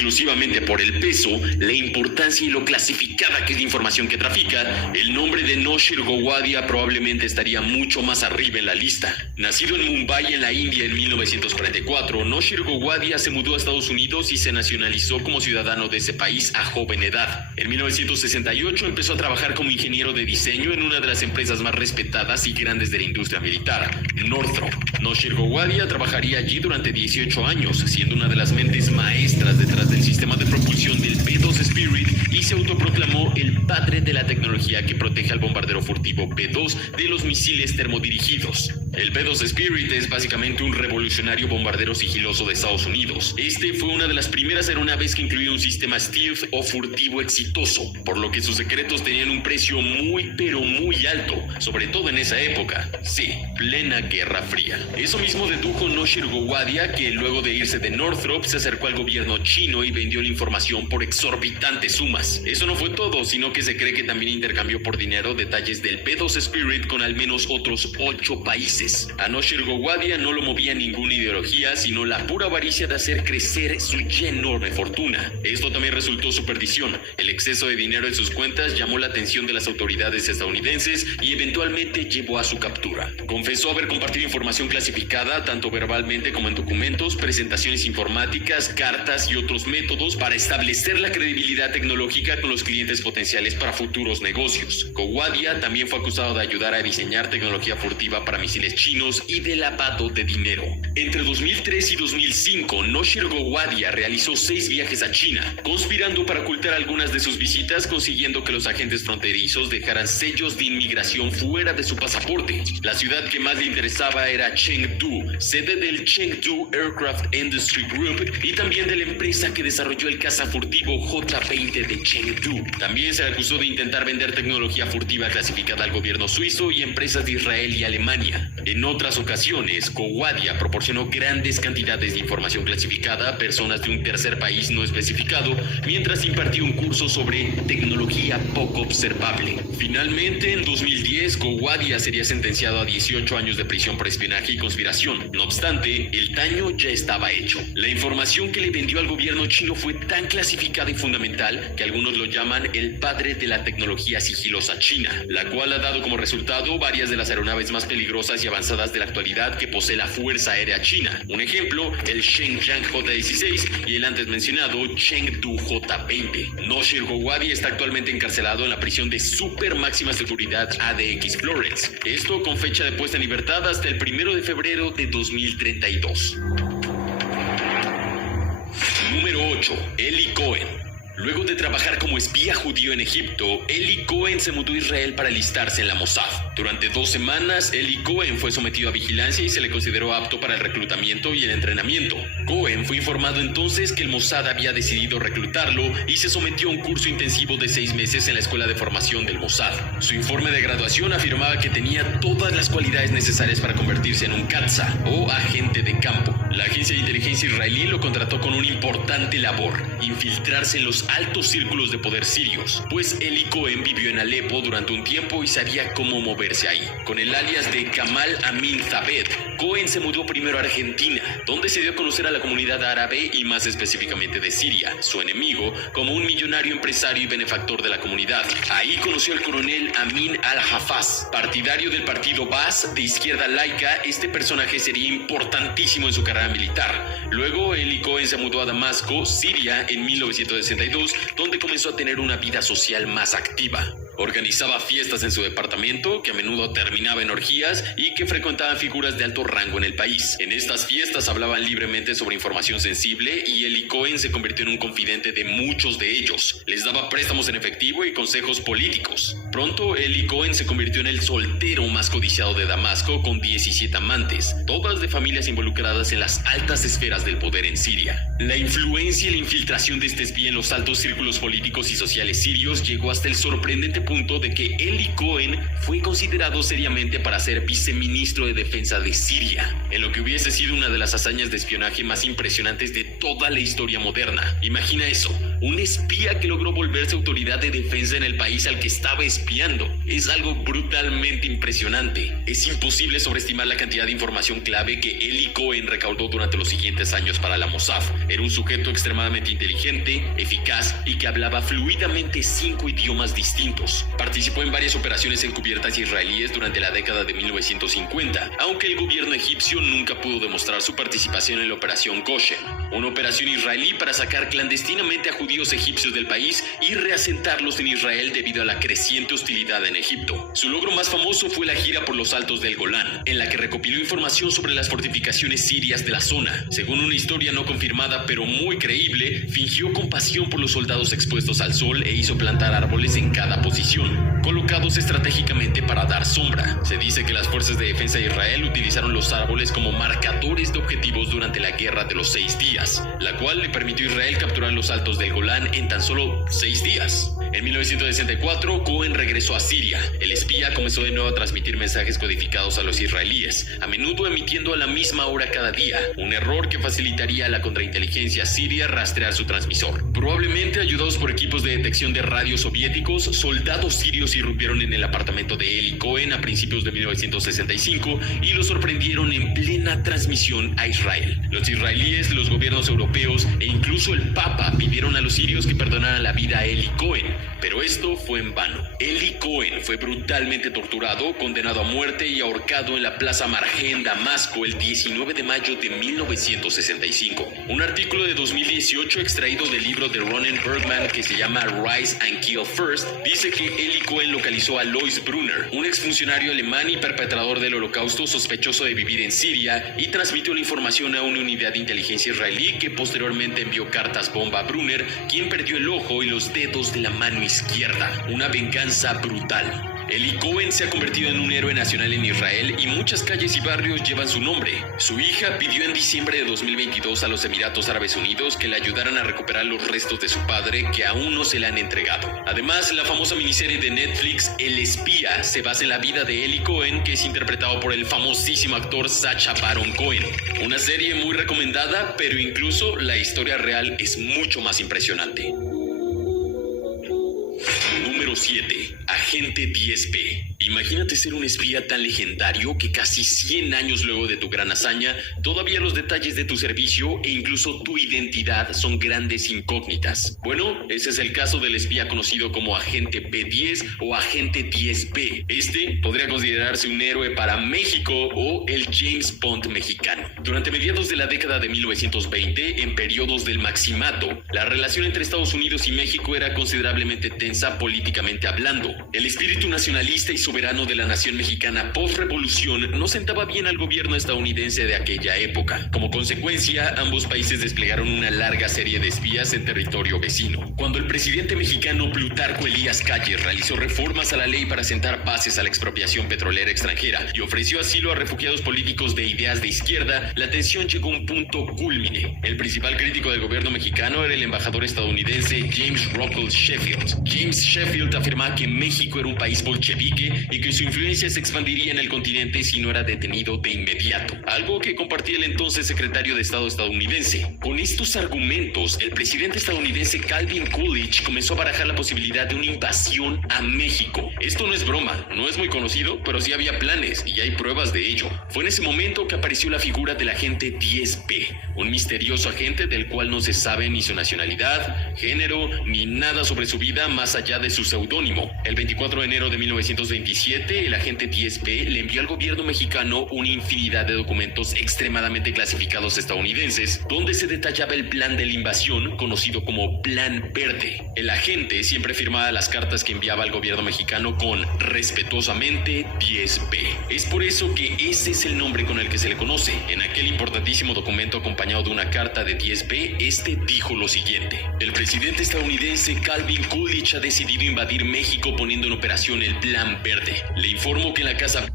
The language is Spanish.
exclusivamente por el peso, la importancia y lo clasificada que es la información que trafica, el nombre de Noshir Gowadia probablemente estaría mucho más arriba en la lista. Nacido en Mumbai, en la India, en 1944, Noshir Gowadia se mudó a Estados Unidos y se nacionalizó como ciudadano de ese país a joven edad. En 1968 empezó a trabajar como ingeniero de diseño en una de las empresas más respetadas y grandes de la industria militar, Northrop. Noshir Gowadia trabajaría allí durante 18 años, siendo una de las mentes maestras detrás del sistema de propulsión del P-2 Spirit, y se autoproclamó el padre de la tecnología que protege al bombardero furtivo P-2 de los misiles termodirigidos. El P-2 Spirit es básicamente un revolucionario bombardero sigiloso de Estados Unidos. Este fue una de las primeras aeronaves que incluía un sistema stealth o furtivo exitoso, por lo que sus secretos tenían un precio muy pero muy alto, sobre todo en esa época. Sí, plena Guerra Fría. Eso mismo dedujo Noshir Gowadia, que luego de irse de Northrop se acercó al gobierno chino y vendió la información por exorbitantes sumas. Eso no fue todo, sino que se cree que también intercambió por dinero detalles del P-2 Spirit con al menos otros 8 países. A Noshir Gowadia no lo movía ninguna ideología, sino la pura avaricia de hacer crecer su ya enorme fortuna. Esto también resultó su perdición. El exceso de dinero en sus cuentas llamó la atención de las autoridades estadounidenses y eventualmente llevó a su captura. Confesó haber compartido información clasificada, tanto verbalmente como en documentos, presentaciones informáticas, cartas y otros métodos para establecer la credibilidad tecnológica con los clientes potenciales para futuros negocios. Gowadia también fue acusado de ayudar a diseñar tecnología furtiva para misiles chinos y de lavado de dinero. Entre 2003 y 2005, Noshir Gowadia realizó 6 viajes a China, conspirando para ocultar algunas de sus visitas, consiguiendo que los agentes fronterizos dejaran sellos de inmigración fuera de su pasaporte. La ciudad que más le interesaba era Chengdu, sede del Chengdu Aircraft Industry Group y también de la empresa que desarrolló el caza furtivo J-20 de Chengdu. También se le acusó de intentar vender tecnología furtiva clasificada al gobierno suizo y empresas de Israel y Alemania. En otras ocasiones, Gowadia proporcionó grandes cantidades de información clasificada a personas de un tercer país no especificado, mientras impartió un curso sobre tecnología poco observable. Finalmente, en 2010, Gowadia sería sentenciado a 18 años de prisión por espionaje y conspiración. No obstante, el daño ya estaba hecho. La información que le vendió al gobierno chino fue tan clasificada y fundamental que algunos lo llaman el padre de la tecnología sigilosa china, la cual ha dado como resultado varias de las aeronaves más peligrosas y avanzadas de la actualidad que posee la Fuerza Aérea China. Un ejemplo, el Shenyang J-16 y el antes mencionado Chengdu J-20. Noshir Gowadia está actualmente encarcelado en la prisión de super máxima seguridad ADX Florence. Esto con fecha de puesta en libertad hasta el 1 de febrero de 2032. Número 8. Eli Cohen. Luego de trabajar como espía judío en Egipto, Eli Cohen se mudó a Israel para alistarse en la Mossad. Durante 2 semanas, Eli Cohen fue sometido a vigilancia y se le consideró apto para el reclutamiento y el entrenamiento. Cohen fue informado entonces que el Mossad había decidido reclutarlo y se sometió a un curso intensivo de 6 meses en la escuela de formación del Mossad. Su informe de graduación afirmaba que tenía todas las cualidades necesarias para convertirse en un Katsa o agente de campo. La agencia de inteligencia israelí lo contrató con una importante labor: infiltrarse en los altos círculos de poder sirios, pues Eli Cohen vivió en Alepo durante un tiempo y sabía cómo moverse ahí. Con el alias de Kamal Amin Thabet, Cohen se mudó primero a Argentina, donde se dio a conocer a la comunidad árabe y más específicamente de Siria, su enemigo, como un millonario empresario y benefactor de la comunidad. Ahí conoció al coronel Amin al-Hafaz, partidario del partido Baas de izquierda laica. Este personaje sería importantísimo en su carrera militar. Luego, Eli Cohen se mudó a Damasco, Siria, en 1962, donde comenzó a tener una vida social más activa. Organizaba fiestas en su departamento, que a menudo terminaba en orgías y que frecuentaban figuras de alto rango en el país. En estas fiestas hablaban libremente sobre información sensible y Eli Cohen se convirtió en un confidente de muchos de ellos. Les daba préstamos en efectivo y consejos políticos. Pronto, Eli Cohen se convirtió en el soltero más codiciado de Damasco, con 17 amantes, todas de familias involucradas en las altas esferas del poder en Siria. La influencia y la infiltración de este espía en los altos círculos políticos y sociales sirios llegó hasta el sorprendente punto de que Eli Cohen fue considerado seriamente para ser viceministro de Defensa de Siria, en lo que hubiese sido una de las hazañas de espionaje más impresionantes de toda la historia moderna. Imagina eso, un espía que logró volverse autoridad de defensa en el país al que estaba espiando. Es algo brutalmente impresionante. Es imposible sobreestimar la cantidad de información clave que Eli Cohen recaudó durante los siguientes años para la Mossad. Era un sujeto extremadamente inteligente, eficaz y que hablaba fluidamente 5 idiomas distintos. Participó en varias operaciones encubiertas israelíes durante la década de 1950, aunque el gobierno egipcio nunca pudo demostrar su participación en la operación Goshen, una operación israelí para sacar clandestinamente a judíos egipcios del país y reasentarlos en Israel debido a la creciente hostilidad en Egipto. Su logro más famoso fue la gira por los Altos del Golán, en la que recopiló información sobre las fortificaciones sirias de la zona. Según una historia no confirmada pero muy creíble, fingió compasión por los soldados expuestos al sol e hizo plantar árboles en cada posición, colocados estratégicamente para dar sombra. Se dice que las fuerzas de defensa de Israel utilizaron los árboles como marcadores de objetivos durante la Guerra de los 6 días, la cual le permitió a Israel capturar los Altos del Golán en tan solo 6 días. En 1964, Cohen regresó a Siria. El espía comenzó de nuevo a transmitir mensajes codificados a los israelíes, a menudo emitiendo a la misma hora cada día, un error que facilitaría a la contrainteligencia siria rastrear su transmisor. Probablemente ayudados por equipos de detección de radio soviéticos, soldados sirios irrumpieron en el apartamento de Eli Cohen a principios de 1965 y lo sorprendieron en plena transmisión a Israel. Los israelíes, los gobiernos europeos e incluso el Papa pidieron a los sirios que perdonaran la vida a Eli Cohen, pero esto fue en vano. Eli Cohen fue brutalmente torturado, condenado a muerte y ahorcado en la Plaza Marjé en Damasco el 19 de mayo de 1965. Un artículo de 2018 extraído del libro de Ronen Bergman que se llama Rise and Kill First dice que Eli Cohen localizó a Lois Brunner, un exfuncionario alemán y perpetrador del Holocausto sospechoso de vivir en Siria, y transmitió la información a una unidad de inteligencia israelí que posteriormente envió cartas bomba a Brunner, quien perdió el ojo y los dedos de la mano izquierda. Una venganza brutal. Eli Cohen se ha convertido en un héroe nacional en Israel y muchas calles y barrios llevan su nombre. Su hija pidió en diciembre de 2022 a los Emiratos Árabes Unidos que le ayudaran a recuperar los restos de su padre que aún no se le han entregado. Además, la famosa miniserie de Netflix El Espía se basa en la vida de Eli Cohen, que es interpretado por el famosísimo actor Sacha Baron Cohen. Una serie muy recomendada, pero incluso la historia real es mucho más impresionante. Número 7. Agente 10B. Imagínate ser un espía tan legendario que casi 100 años luego de tu gran hazaña, todavía los detalles de tu servicio e incluso tu identidad son grandes incógnitas. Bueno, ese es el caso del espía conocido como Agente B10 o Agente 10B. Este podría considerarse un héroe para México o el James Bond mexicano. Durante mediados de la década de 1920, en periodos del Maximato, la relación entre Estados Unidos y México era considerablemente tensa políticamente hablando. El espíritu nacionalista y soberano de la nación mexicana post-revolución no sentaba bien al gobierno estadounidense de aquella época. Como consecuencia, ambos países desplegaron una larga serie de espías en territorio vecino. Cuando el presidente mexicano Plutarco Elías Calles realizó reformas a la ley para sentar bases a la expropiación petrolera extranjera y ofreció asilo a refugiados políticos de ideas de izquierda, la tensión llegó a un punto cúlmine. El principal crítico del gobierno mexicano era el embajador estadounidense James Rockwell Sheffield. James Sheffield afirmaba que México era un país bolchevique y que su influencia se expandiría en el continente si no era detenido de inmediato, algo que compartía el entonces secretario de Estado estadounidense. Con estos argumentos, el presidente estadounidense Calvin Coolidge comenzó a barajar la posibilidad de una invasión a México. Esto no es broma, no es muy conocido, pero sí había planes y hay pruebas de ello. Fue en ese momento que apareció la figura del agente 10B, un misterioso agente del cual no se sabe ni su nacionalidad, género, ni nada sobre su vida más allá de su seudónimo. El 24 de enero de 1927, el agente 10B le envió al gobierno mexicano una infinidad de documentos extremadamente clasificados estadounidenses, donde se detallaba el plan de la invasión, conocido como Plan Verde. El agente siempre firmaba las cartas que enviaba al gobierno mexicano con respetuosamente 10B. Es por eso que ese es el nombre con el que se le conoce. En aquel importantísimo documento acompañado de una carta de 10B, este dijo lo siguiente: el presidente estadounidense Calvin Coolidge ha decidido invadir México poniendo en operación el Plan Verde. Le informo que en la Casa